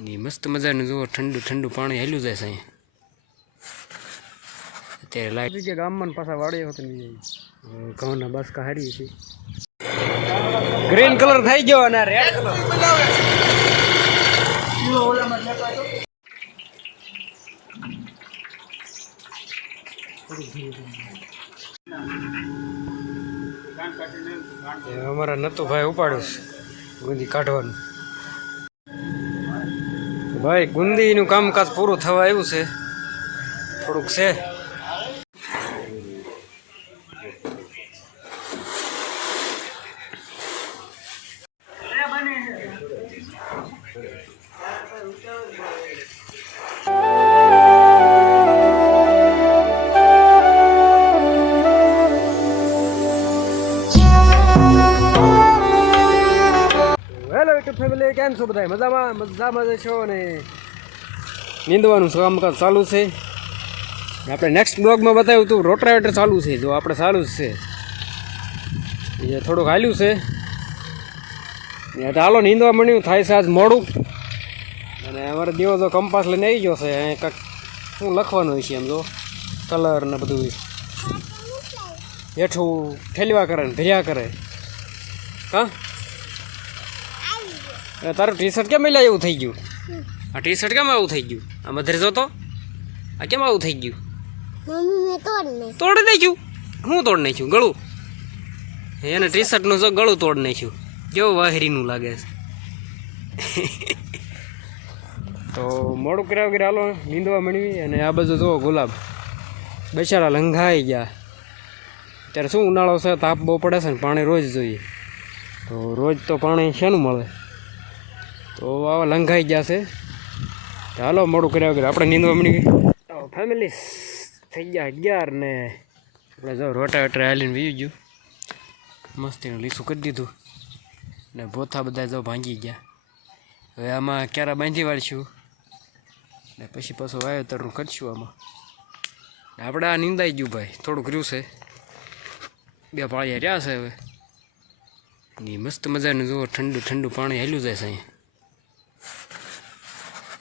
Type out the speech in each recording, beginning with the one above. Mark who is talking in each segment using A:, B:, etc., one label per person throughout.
A: ને મસ્ત મજાનું જુઓ ઠંડુ ઠંડુ પાણી હેલું જાય સાહેબ અત્યારે લાઈટ કે ગામમાં પાછા વાળી હોત નહીં ઘઉંના બાસકા હારી છે ગ્રીન કલર થઈ ગયો અને રેડ કલર અમારા નતુભાઈ ઉપાડ્યું છે. ગુંદી કાઢવાનું. ભાઈ ગુંદીનું કામકાજ પૂરું થવા આવ્યું છે. થોડુંક છે. કેમ છો બધા મજામાં? મજામાં જ છો ને નીંદવાનું કામકાજ ચાલુ છે? આપણે નેક્સ્ટ બ્લોગમાં બતાવ્યું હતું, રોટરાવેટર ચાલુ છે. જો આપણે ચાલુ જ છે. એ થોડુંક હાલ્યું છે. તો હાલો, નીંદવા મળ્યું થાય છે આજ મોડું. અને અમારે દીવો તો કંપાસ લઈને આવી ગયો છે. અહીં કાંક શું લખવાનું હોય છે એમ, જો. કલર ને બધું. હેઠું ઠેલવા કરે ને ભર્યા કરે. હા? તારું ટી શર્ટ કેમ એલા એવું થઈ ગયું? આ ટી શર્ટ કેમ આવું થઈ ગયું? આ મધરે જોતો? આ કેમ આવું થઈ ગયું?
B: તોડ
A: નાખ્યું. હું તોડી નાખ્યું? ગળું? એને ટી શર્ટનું જો ગળું તોડ નાખ્યું. કેવું વાહરીનું લાગે છે. તો મોડું કર્યા વગેરે હાલો નીંદવા મળી અને આ બાજુ જુઓ ગુલાબ. બેચારા લંઘાઈ ગયા. ત્યારે શું ઉનાળો છે તાપ બહુ પડે છે ને પાણી રોજ જોઈએ. તો રોજ તો પાણી શેનું મળે? તો આવા લંઘાઈ ગયા છે. હાલો, મોડું કર્યા વગર આપણે નીંદવા મળી ગઈ. ફેમિલી થઈ ગયા અગિયાર ને આપણે જો રોટા વટા હાલીને વી ગયું. મસ્તીનું લીસું કરી દીધું. ને ભોથા બધા જો ભાંગી ગયા. હવે આમાં ક્યારા બાંધી વાળશું? ને પછી પાછું વાવેતરનું કરશું આમાં. આપણે આ નીંદાઈ ગયું ભાઈ, થોડુંક રહ્યું છે. બે પાળિયા રહ્યા છે હવે. ની મસ્ત મજાનું જુઓ ઠંડુ ઠંડુ પાણી હેલું જાય છે અહીંયા.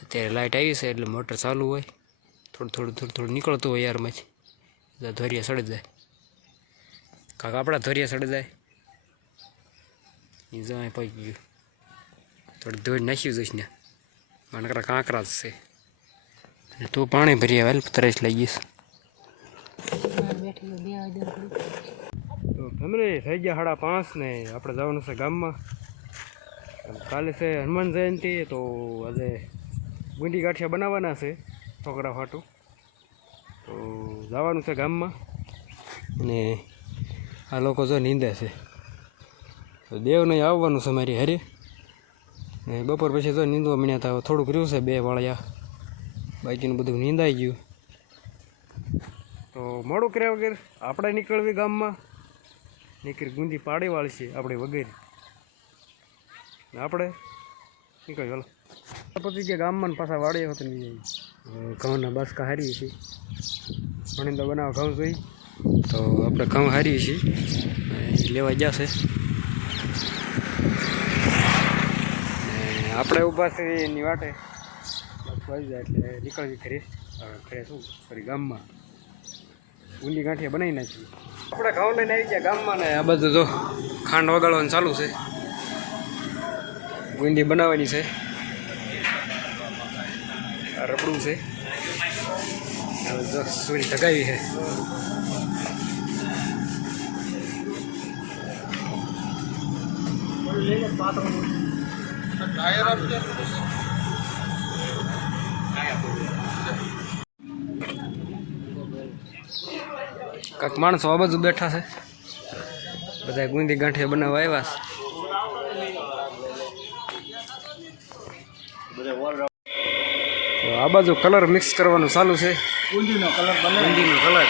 A: અત્યારે લાઇટ આવી છે એટલે મોટર ચાલુ હોય. થોડું થોડું થોડું થોડું નીકળતું હોય યારમાંથી બધા ધોરિયા સડી જાય. કાંક આપણા ધોરિયા સડી જાય. એ જાય પહોંચી ગયું. થોડું ધોઈ નાખ્યું જઈશ ને માનકરા કાંકરા જ છે. અને તું પાણી ભરી આવે તરસ લઈ ગઈશ તો ફેમિલી થઈ ગયા સાડા પાંચ ને આપણે જવાનું છે ગામમાં. કાલે છે હનુમાન જયંતિ, તો આજે ગુંડી ગાંઠિયા બનાવવાના છે છોકરા ફાટું તો જવાનું છે ગામમાં. અને આ લોકો જો નીંદે છે. તો દેવને આવવાનું છે મારી હરે. ને બપોર પછી જો નીંદવા મળ્યા હતા થોડુંક રહ્યું છે બે વાળિયા. બાકીનું બધું નીંદાઈ ગયું. તો મોડું કર્યા વગર આપણે નીકળવી ગામમાં. નીકળી ગુંદી પાડી છે આપણે વગેરે. આપણે નીકળી ચાલો પછી જે ગામમાં પાછા વાળીએ હોત ને ઘઉંના બાસકા હારીએ છીએ. ભણીને તો બનાવવા ઘઉં જોઈ. તો આપણે ઘઉં હારીએ છીએ. લેવા જશે. આપણે ઊભા છે એની વાટે. બસ જાય એટલે નીકળવી ખરી ખરે શું? સોરી ગામમાં. ઊંડી ગાંઠિયા બનાવી નાખી. આપણે ઘઉં લઈને આવી ગયા ગામમાં ને આ બધું જો ખાંડ વગાડવાનું ચાલુ છે. ગુંડી બનાવવાની છે. રબડું છે. સુરી ઢગાવી છે. કાંક માણસો આ બાજુ બેઠા છે. બધા ગુંદી ગાંઠિયા બનાવવા આવ્યા છે. આ બાજુ કલર મિક્સ કરવાનું ચાલુ છે.
C: ઊંધીનો કલર બને.
A: ઊંધીનો કલર.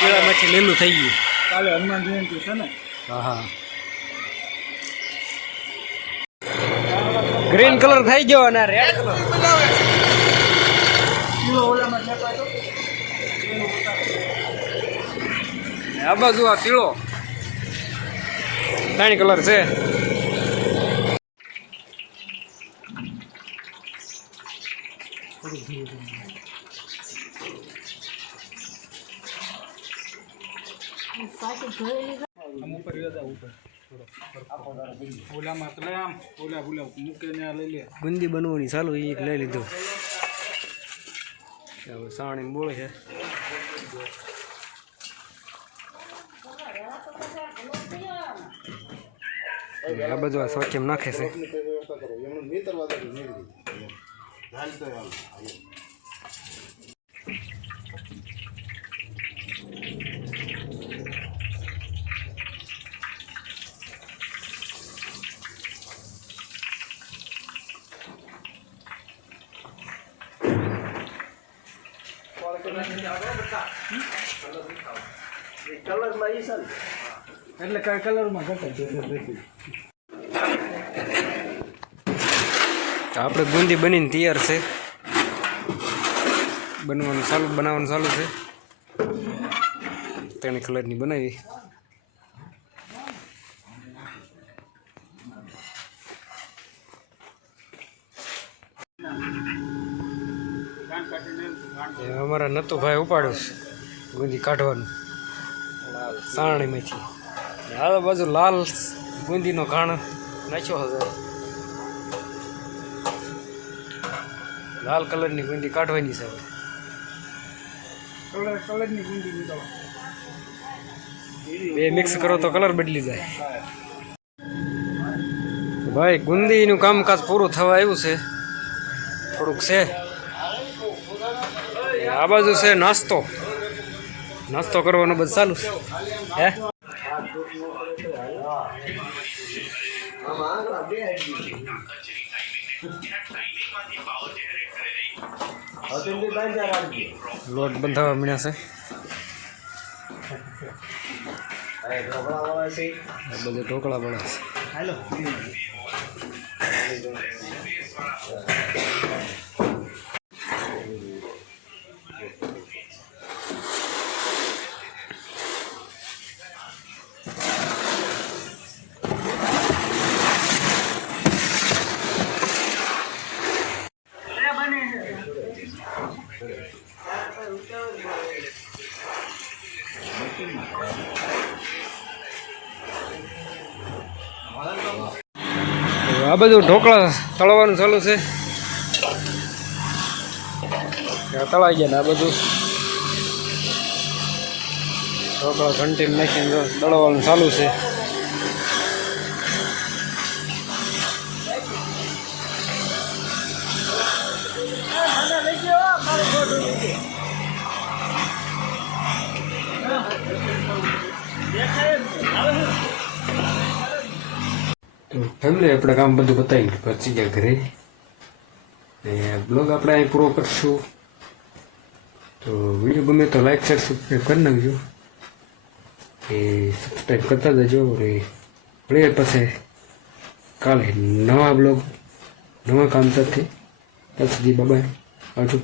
A: પીળામાંથી લીલું થઈ ગયું.
C: કાલે હનુમાન જયંતિ છે ને?
A: હા હા. ગ્રીન કલર થઈ ગયો અને રેડ કલર. આ બાજુ આ પીળો. ત્રણ કલર છે.
C: ઉપર ઓલામાં તો આમ ઓલા ઓલા લઈ લે
A: ગુંદી બનવાની, ચાલુ એ લઈ લીધું. સાણી બોળે છે. આ બધું આ સોચેમ નાખે છે.
C: એટલે કઈ કલરમાં ઘટે
A: આપણે ગુંદી બનીને તૈયાર છે. બનવાનું ચાલુ, બનાવવાનું ચાલુ છે. ત્રણ કલરની બનાવી. અમારા નતુભાઈ ઉપાડ્યું છે ગુંદી કાઢવાનું. સાણીમાંથી આ બાજુ લાલ ગુંદીનો ઘાણ નાખ્યો હશે. લાલ કલરની ગુંદી કાઢવાની છે
C: કલર કલરની ગુંડી નીકળો
A: બે મિક્સ કરો તો કલર બદલી જાય. ભાઈ ગુંદીનું કામકાજ પૂરું થવા આવ્યું છે. થોડુંક છે. આ બાજુ છે નાસ્તો. નાસ્તો કરવાનું બધું ચાલુ છે. હે? લોટ બંધાવા મળ્યા છે બધે ઢોકળા બળે છે આ બધું ઢોકળા તળવાનું ચાલુ છે. તળાઈ ગયા ને આ બધું ઢોકળા ઘંટી નાખીને દળવાનું ચાલુ છે. ફેમિલી આપણે કામ બધું બતાવી પહોંચી ગયા ઘરે. ને બ્લોગ આપણે અહીં પૂરો કરશું. તો વીડિયો ગમે તો લાઈક શેર સબસ્ક્રાઈબ કરી નાખજો. એ સબસ્ક્રાઈબ કરતા જજો. અને મળીએ પાસે કાલે નવા બ્લોગ નવા કામ સાથે. ત્યાં સુધી બાબાય આવજો.